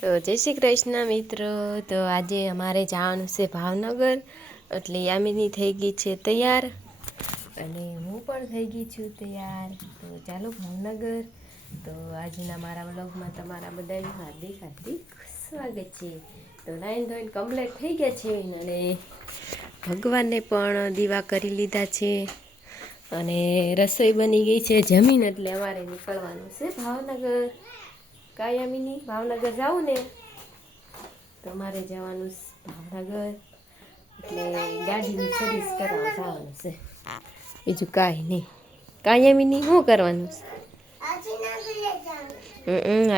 તો જય શ્રી કૃષ્ણ મિત્રો. તો આજે અમારે જવાનું છે ભાવનગર, એટલે યામિની થઈ ગઈ છે તૈયાર અને હું પણ થઈ ગઈ છું તૈયાર. તો ચાલો ભાવનગર. તો આજના મારા વ્લોગમાં તમારા બધાનું હાર્દિક હાર્દિક સ્વાગત છે. તો નાઈન ધોઈને કમ્પ્લીટ થઈ ગયા છે અને ભગવાનને પણ દીવા કરી લીધા છે અને રસોઈ બની ગઈ છે. જમીન એટલે અમારે નીકળવાનું છે ભાવનગર. કાયમિની ભાવનગર જાવું ને, તમારે જવાનું ભાવનગર એટલે ગાડીની સર્વિસ કરાવવા જવાનું છે, બીજું કાંઈ નહીં. કાયમિની શું કરવાનું છે?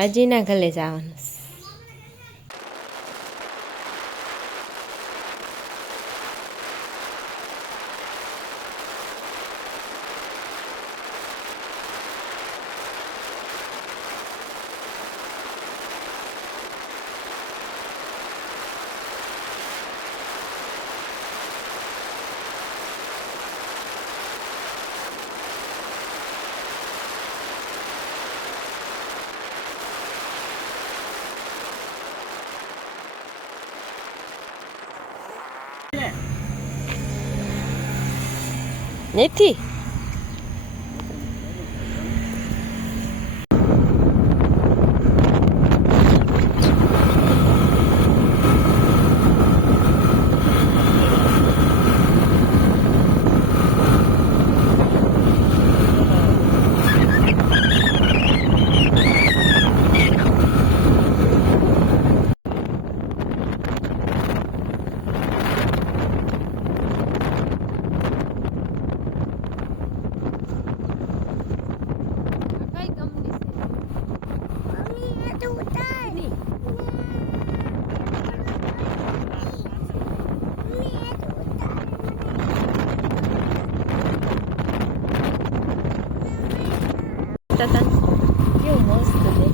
આજીના ઘરે જવાનું છે. નથી કેવું મસ્ત નથી.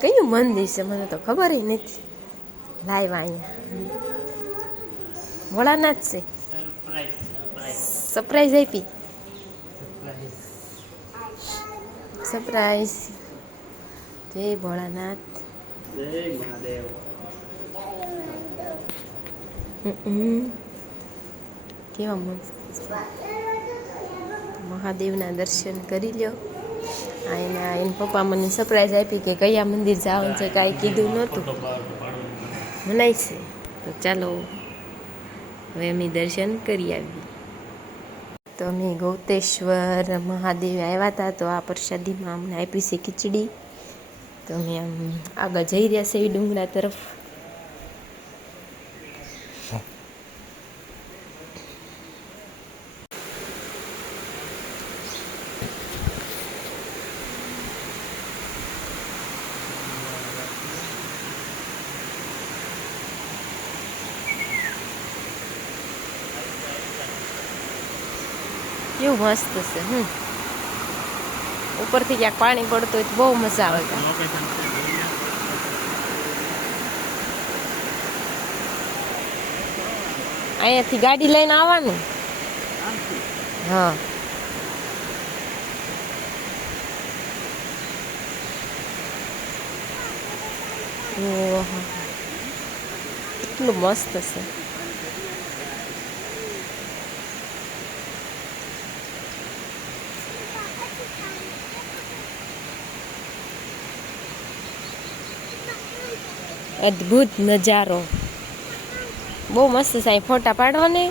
કયું મંદિર છે મને તો ખબર નથી. લાઈવ અહીંયા ભોળાનાથ છે. સરપ્રાઈઝ આપી. સરપ્રાઈઝ. જય ભોળાનાથ. જય મહાદેવ. કેવા મસ્ત મહાદેવના દર્શન કરી લ્યો. એના પપ્પા મને સરપ્રાઈઝ આપી કે કયા મંદિર જવાનું છે, કાંઈ કીધું નહોતું. મનાય છે તો ચાલો હવે અમે દર્શન કરી આવીએ. તો અમે ગૌતેશ્વર મહાદેવ આવ્યા હતા, તો આ પ્રસાદીમાં અમને આપી છે ખીચડી. તો અમે આમ આગળ જઈ રહ્યા છે એ ડુંગરા તરફ. કેવું મસ્ત છે. ઉપરથી ક્યાંક પાણી પડતું હોય તો બહુ મજા આવે. અહીંયાથી ગાડી લઈને આવવાનું. હા, ઓહો કેટલું મસ્ત છે. અદ્ભુત નજારો, બહુ મસ્ત છે. અહીં ફોટા પાડવાને.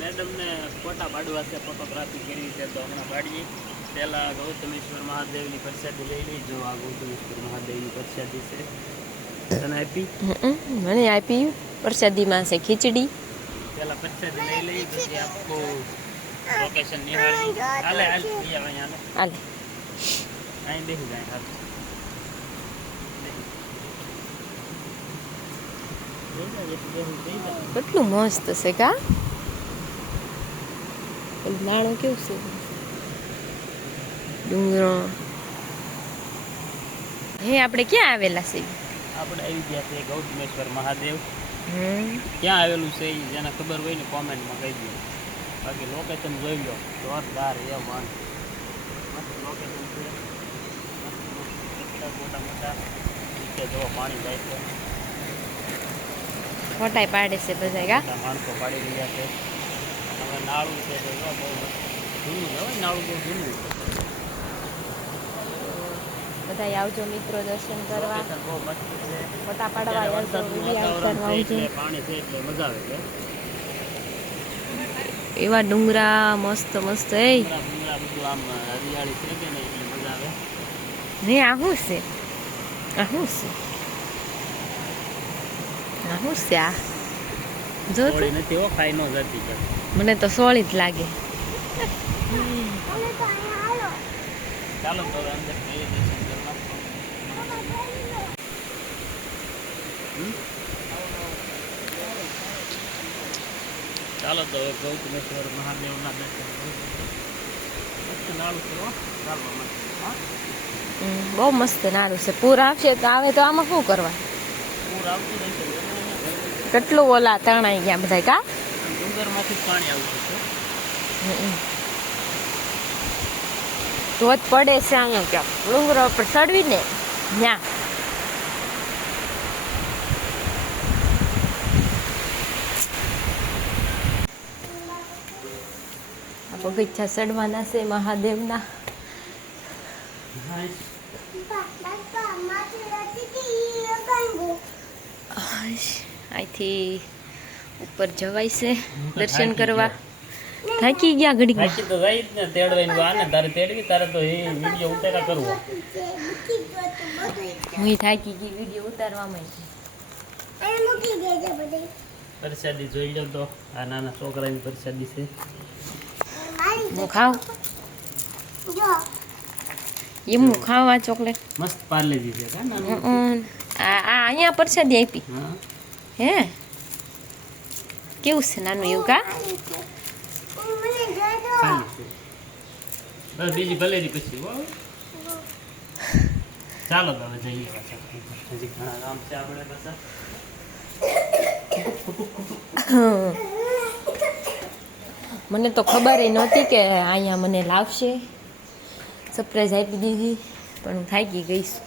મેડમને ફોટા પાડવા છે, ફોટોગ્રાફી કરી છે તો હમણાં પાડીએ. પહેલા ગૌતમેશ્વર મહાદેવની પ્રસાદી લઈ લીજો. આ ગૌતમેશ્વર મહાદેવની પ્રસાદી છે. તને આપી? મને આપી. પ્રસાદીમાં છે ખીચડી. પહેલા પ્રસાદી લઈ લઈ, પછી આખું લોકેશન નિહાળી. હાલે હાલ અહીંયા હાલે અહીં બેસી જાય. હાલ કેટલું મસ્ત છે કા. નાણું કેવું છે, ડુંગરો. હે આપણે ક્યાં આવેલા છે? આપણે આવી ગયા છે ગૌતમેશ્વર મહાદેવ. ક્યાં આવેલું છે એ જેને ખબર હોય ને કોમેન્ટમાં કહી દો. બાકી લોકેશન જોઈ લો, જોરદાર એ મન મસ્ત લોકેશન છે. મોટા મોટા નીચે જો પાણી જાય છે. ફોટાય પાડે છે બધા કા. માણસો પાડી રહ્યા છે. હવે નાળું છે તો જો બહુ જૂનું છે. હવે નાળું બહુ જૂનું છે. બધા આવજો મિત્રો દર્શન કરવા. લોકેશન બહુ મસ્ત છે. ફોટા પાડવા આવજો, વરસાદનું વિડીયો વાતાવરણ ઉતારવા છે આવજો. એટલે પાણી છે એટલે મજા આવે છે. એવા ડુંગરા મસ્ત મસ્ત. એ ડુંગરા બધું આમ હરિયાળી છે કે નહીં એટલે મજા આવે. ને આ શું છે? આ શું છે? આ શું છે આ? જો તો સોળી નથી હો, ખાઈ ન જતી છે. મને તો સોળી જ લાગે. ચાલો તો હવે અંદર જઈએ દર્શન કરવા. ચાલો તો હવે ગૌતમેશ્વર મહાદેવના દર્શન કરીએ. મસ્ત નાળું છે હો, ચાલવા માટે. હા, બહુ મસ્ત નારું છે. પૂર આવશે તો આવે તો આમાં શું કરવા? પૂર આવતું રહેશે. કેટલું ઓલા તણાઈ ગયા બધા કા. ડુંગરમાંથી જ પાણી આવતું છે. ધોધ પડે છે અહીંયા ક્યાંક ડુંગરો પર ચડવી ને ત્યાં. આ બગીચા ચડવાના છે મહાદેવના. અહીંથી ઉપર જવાય છે દર્શન કરવા. થાકી ગયા ઘડીમાં. થાકી તો જાય જ ને તેડવાની વા ને. તારે તેડવી તારે તો એ વિડીયો ઉતારા કરવો. હું થાકી ગઈ વિડીયો ઉતારવામાં. પ્રસાદી જોઈ લો તો. આ નાના છોકરાની પ્રસાદી છે. હું ખાવ એમ હું ખાવા ચોકલેટ. મસ્ત પાર્લેજી છે કા નાનું. આ અહીંયા પ્રસાદી આપી. હા, હે કેવું છે નાનું એવું કા. ખાલી છે. બસ બીજી ભલેરી પછી હો. ચાલો તો હવે જઈએ પાછા. હજી ઘણા કામ છે આપણે પાછા. મને તો ખબર નહોતી કે અહીંયા મને લાવશે. સરપ્રાઈઝ આપી દીધી પણ હું થાકી ગઈ છું.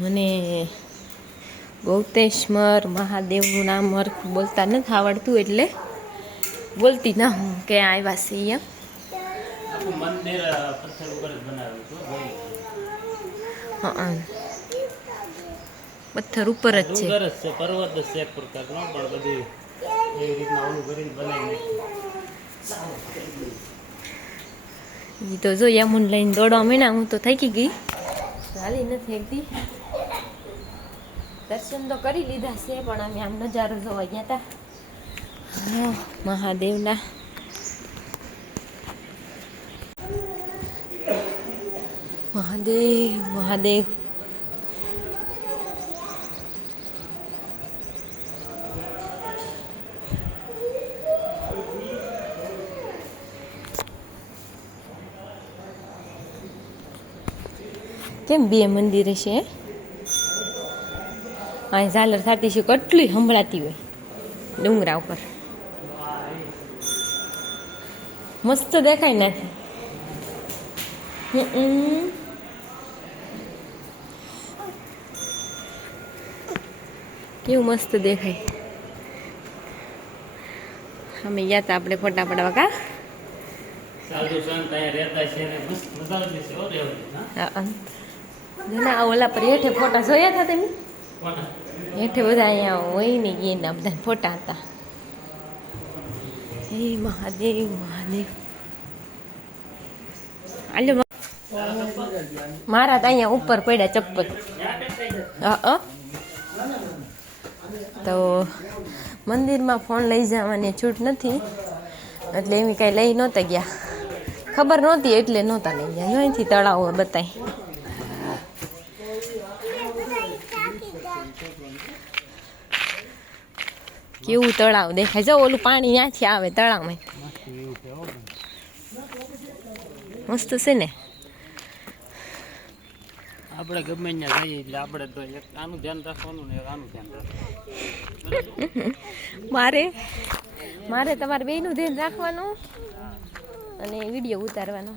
મને ગૌતમેશ્વર મહાદેવનું નામ હરખું બોલતા નથી આવડતું એટલે બોલતી ના હું કે આવ્યા છે એમ. આખું મંદિર પથ્થર ઉપર જ બનાવેલું છે. હા પથ્થર ઉપર જ છે. ડુંગર જ છે, પર્વત જ છે એક પ્રકારનો, પણ બધી એવી રીતના ઓલું કરીને બનાવી નાખ્યું. એ તો જો યમુન લઈને દોડવા માંડ્યા. હું તો થાકી ગઈ, હાલી નથી એકદી. દર્શન તો કરી લીધા છે પણ અમે આમ નજારો જોવા ગયા હતા મહાદેવના. મહાદેવ મહાદેવ. કેમ બે મંદિર છે? અહીં ઝાલર થતી છે કેટલી સંભળાતી હોય ડુંગરા ઉપર. મસ્ત દેખાય નથી. કેવું મસ્ત દેખાય. અમે ગયા હતા આપણે ફોટા પાડવા કા. સાધુ સંત અહીંયા રહેતા છે ને મસ્ત મજા આવતી છે હો રહેવાની. હા, ના ઓલા પર હેઠે ફોટા જોયા હતા તમે? કોના? હેઠે બધા અહીંયા હોય ને એના બધા ફોટા હતા. હે મહાદેવ મહાદેવ. આલ્યો મારા તો અહીંયા ઉપર પડ્યા ચપ્પલ. તો મંદિરમાં ફોન લઈ જવાની છૂટ નથી, એટલે એમ કાંઈ લઈ નહોતા ગયા. ખબર નહોતી એટલે નહોતા લઈ ગયા. અહીંથી તળાવ બતાય. કેવું તળાવ દેખાય. જો ઓલું પાણી ત્યાંથી આવે તળાવમાં. મસ્ત છે ને. આપણે ગમે ત્યાં જઈએ એટલે આપણે તો એક આનું ધ્યાન રાખવાનું ને એક આનું ધ્યાન રાખવાનું. મારે તમારે બેયનું ધ્યાન રાખવાનું અને વિડીયો ઉતારવાનો.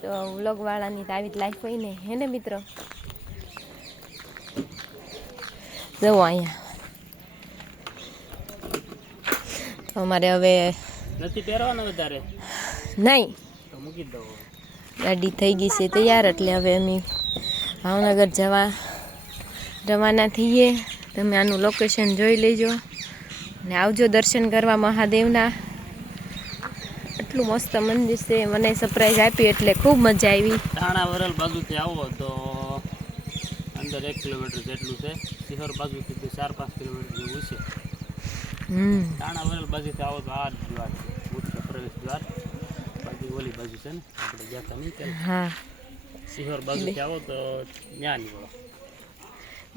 તો વ્લોગવાળાની તો આવી જ લાઈફ હોય ને, હે ને મિત્રો. જવો અહીંયા અમારે હવે નથી પહેરવાનું વધારે નહીં. તો મૂકી દો. ગાડી થઈ ગઈ છે તૈયાર, એટલે હવે અમે ભાવનગર જવા રવાના થઈએ. તમે આનું લોકેશન જોઈ લેજો ને આવજો દર્શન કરવા મહાદેવના. એટલું મસ્ત મંદિર છે. મને સરપ્રાઈઝ આપી એટલે ખૂબ મજા આવી. તાણા વરલ બાજુથી આવો તો અંદર 1 કિલોમીટર જેટલું છે. સિહોર બાજુથી 4-5 કિલોમીટર જેવું છે. તાણા વરલ બાજુથી આવો તો આ દ્વાર મુખ્ય પ્રવેશ દ્વાર. બાજુ ઓલી બાજુ છે ને આપણે ગયા હતા નહીં ત્યાં. હા, સિહોર બાજુથી આવો તો ત્યાં નીકળો.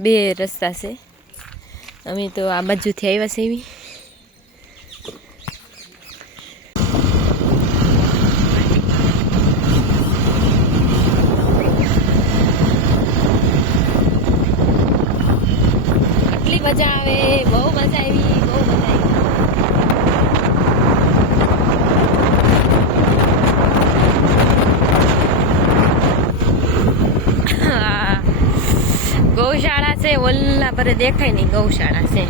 2 રસ્તા છે. અમે તો આ બાજુથી આવ્યા છે. એવી એટલી મજા આવે. બહુ મજા આવી. બહુ મજા આવી. ગૌશાળા છે. ઓલા પર દેખાય નહીં ગૌશાળા છે.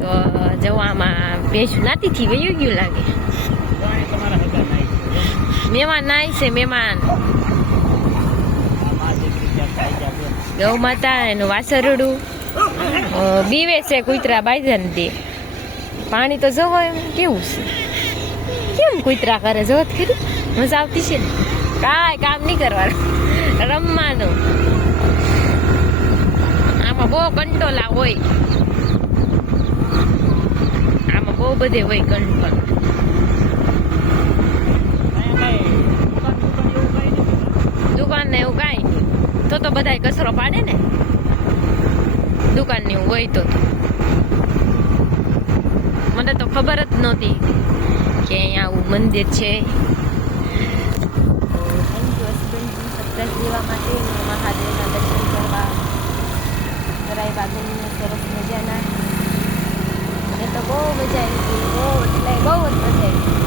તો જવામાં ભેંસું નાતીથી વયું ગયું લાગે. મહેમાન નાય છે. મહેમાન ગૌ માતા એનું વાસરડું બીવે છે. કૂતરા બાજન દે. પાણી તો જોવો એમ કેવું છે. કેમ કૂતરા કરે જો ખરી. મજા આવતી છે ને. કાંઈ કામ નહીં કરવાનું, રમવાનું. આમાં બહુ કંટોલા હોય. આમાં બહુ બધે હોય કંટોલ. દુકાન ને એવું કાંઈ નહીં. તો બધાય કચરો પાડે ને. દુકાન ને એવું હોય તો મને તો ખબર જ નહોતી કે અહીંયા આવું મંદિર છે. સરપ્રાઈઝ લેવા માટે મહાદેવના દર્શન કરવા કરાય બાગુની સરસ મજાના. મને તો બહુ મજા આવી. બહુ એટલે બહુ જ મજા આવી.